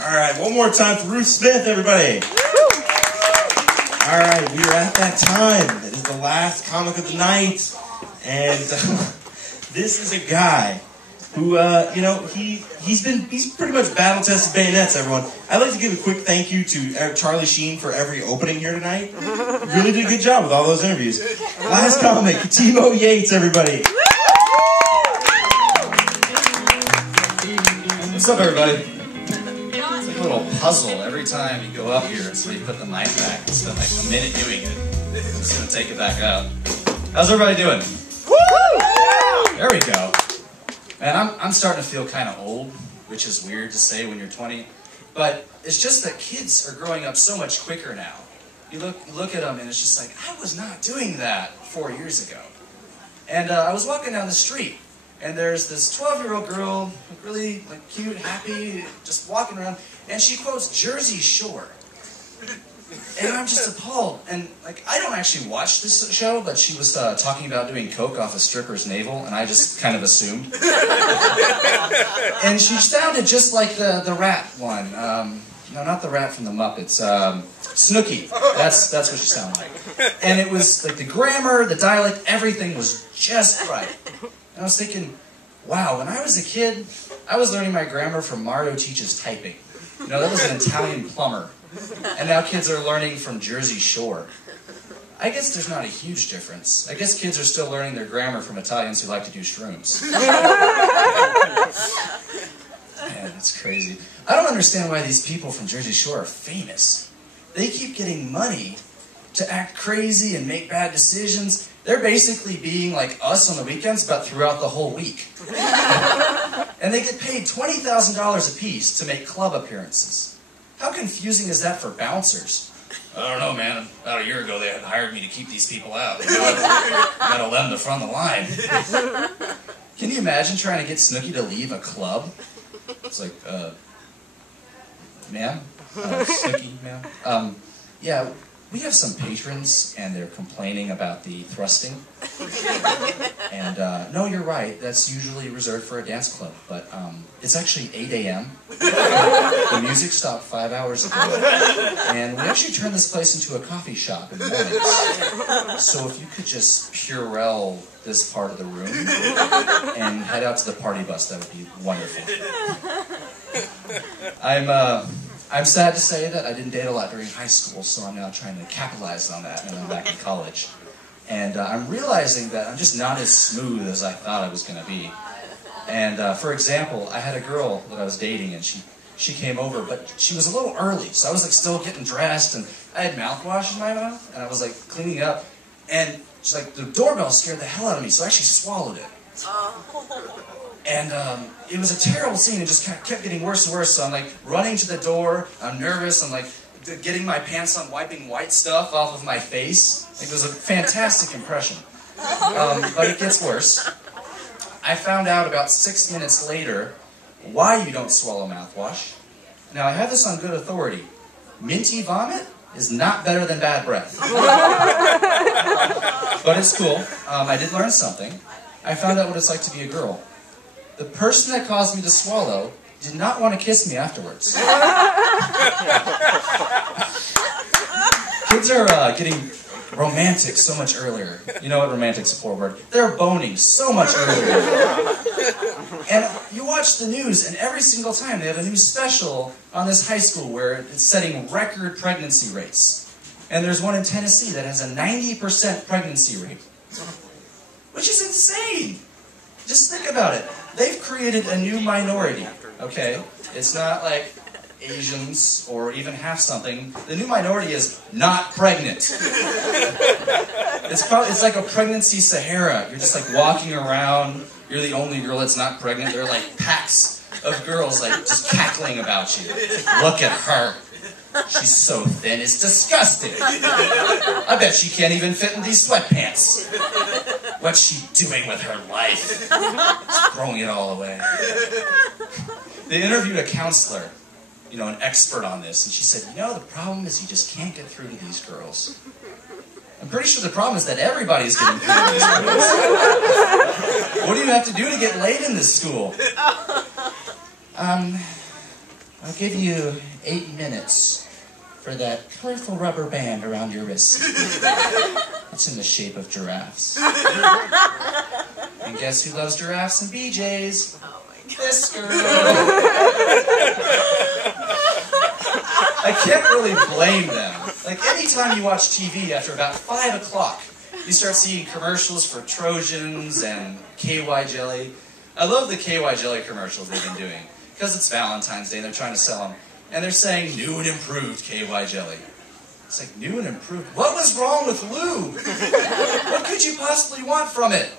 All right, one more time for Ruth Smith, everybody. All right, we are at that time. It is the last comic of the night. And this is a guy who, he's pretty much battle-tested bayonets, everyone. I'd like to give a quick thank you to Charlie Sheen for every opening here tonight. You really did a good job with all those interviews. Last comic, Timo Yates, everybody. What's up, everybody? It's like a little puzzle every time you go up here, so you put the mic back and spend like a minute doing it. I'm just gonna take it back out. How's everybody doing? Woo! There we go. Man, I'm starting to feel kind of old, which is weird to say when you're 20, but it's just that kids are growing up so much quicker now. You look at them and it's just like, I was not doing that 4 years ago. And I was walking down the street, and there's this 12-year-old girl, really like cute, happy, just walking around, and she quotes Jersey Shore. And I'm just appalled. And like, I don't actually watch this show, but she was talking about doing coke off a stripper's navel, and I just kind of assumed. And she sounded just like the rat one. No, not the rat from the Muppets. Snooki. That's what she sounded like. And it was like the grammar, the dialect, everything was just right. And I was thinking, wow, when I was a kid, I was learning my grammar from Mario Teaches Typing. You know, that was an Italian plumber. And now kids are learning from Jersey Shore. I guess there's not a huge difference. I guess kids are still learning their grammar from Italians who like to do shrooms. Man, that's crazy. I don't understand why these people from Jersey Shore are famous. They keep getting money to act crazy and make bad decisions. They're basically being like us on the weekends, but throughout the whole week. And they get paid $20,000 a piece to make club appearances. How confusing is that for bouncers? I don't know, man. About a year ago, they had hired me to keep these people out. Gotta let them to front the line. Can you imagine trying to get Snooki to leave a club? It's like, ma'am? Snooki, ma'am? Yeah, we have some patrons, and they're complaining about the thrusting. And, no, you're right, that's usually reserved for a dance club, but it's actually 8 a.m. The music stopped 5 hours ago, and we actually turned this place into a coffee shop in the mornings. So if you could just Purell this part of the room and head out to the party bus, that would be wonderful. I'm sad to say that I didn't date a lot during high school, so I'm now trying to capitalize on that when I'm back in college. And I'm realizing that I'm just not as smooth as I thought I was going to be. And for example, I had a girl that I was dating, and she came over, but she was a little early, so I was like still getting dressed, and I had mouthwash in my mouth, and I was like cleaning up, and she's like, the doorbell scared the hell out of me, so I actually swallowed it. And it was a terrible scene. It just kind of kept getting worse and worse. So I'm like running to the door. I'm nervous. I'm like getting my pants on, wiping white stuff off of my face. It was a fantastic impression. But it gets worse. I found out about 6 minutes later why you don't swallow mouthwash. Now, I have this on good authority. Minty vomit is not better than bad breath. But it's cool. I did learn something. I found out what it's like to be a girl. The person that caused me to swallow did not want to kiss me afterwards. Kids are getting romantic so much earlier. You know what romantic's a poor word. They're boning so much earlier. And you watch the news, and every single time they have a new special on this high school where it's setting record pregnancy rates. And there's one in Tennessee that has a 90% pregnancy rate. Which is insane. Just think about it. They've created a new minority, okay? It's not like Asians or even half something. The new minority is not pregnant. It's like a pregnancy Sahara. You're just like walking around. You're the only girl that's not pregnant. There are like packs of girls like just cackling about you. Look at her. She's so thin, it's disgusting. I bet she can't even fit in these sweatpants. What's she doing with her life? Just throwing it all away. They interviewed a counselor, you know, an expert on this, and she said, you know, the problem is you just can't get through to these girls. I'm pretty sure the problem is that everybody's getting through to these girls. What do you have to do to get laid in this school? I'll give you 8 minutes for that colorful rubber band around your wrist. It's in the shape of giraffes. And guess who loves giraffes and BJs? Oh my God. This girl. I can't really blame them. Like, anytime you watch TV after about 5 o'clock, you start seeing commercials for Trojans and KY jelly. I love the KY jelly commercials they've been doing, because it's Valentine's Day and they're trying to sell them. And they're saying new and improved KY jelly. It's like, new and improved? What was wrong with lube? What could you possibly want from it?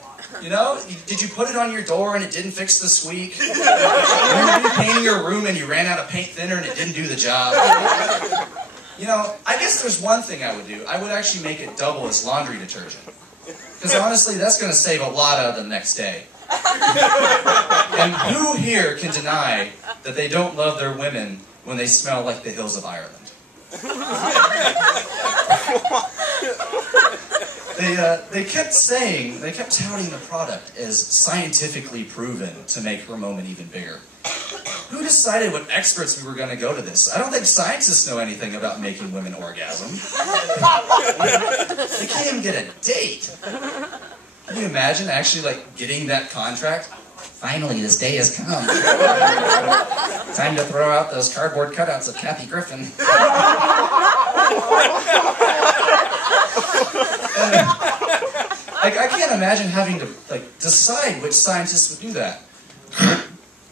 You know, did you put it on your door and it didn't fix the squeak? Remember you painting your room and you ran out of paint thinner and it didn't do the job? You know, I guess there's one thing I would do. I would actually make it double as laundry detergent. Because honestly, that's going to save a lot out of the next day. And who here can deny that they don't love their women when they smell like the hills of Ireland? They kept touting the product as scientifically proven to make her moment even bigger. Who decided what experts we were going to go to this? I don't think scientists know anything about making women orgasm. They can't even get a date. Can you imagine actually, like, getting that contract? Finally, this day has come. Time to throw out those cardboard cutouts of Kathy Griffin. Like, I can't imagine having to, like, decide which scientists would do that.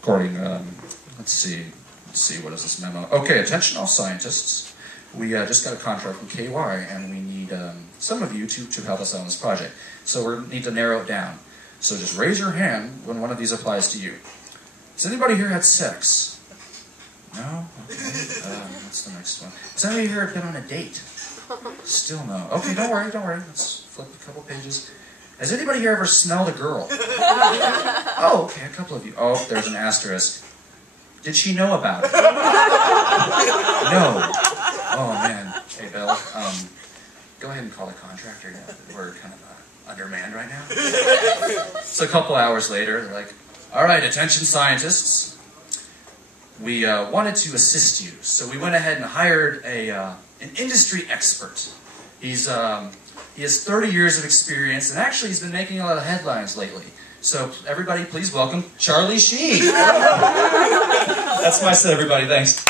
According, let's see, what is this memo? Okay, attention all scientists. We just got a contract from KY, and we need some of you to help us on this project. So we need to narrow it down. So just raise your hand when one of these applies to you. Has anybody here had sex? No? Okay. What's the next one? Has anybody here been on a date? Still no. Okay, don't worry. Let's flip a couple pages. Has anybody here ever smelled a girl? Oh, okay, a couple of you. Oh, there's an asterisk. Did she know about it? No. Oh, man. Hey, Bill, go ahead and call the contractor. We're kind of undermanned right now. So a couple hours later, they're like, all right, attention scientists. We wanted to assist you, so we went ahead and hired an industry expert. He has 30 years of experience, and actually he's been making a lot of headlines lately. So everybody, please welcome Charlie Sheen. That's my set, everybody. Thanks.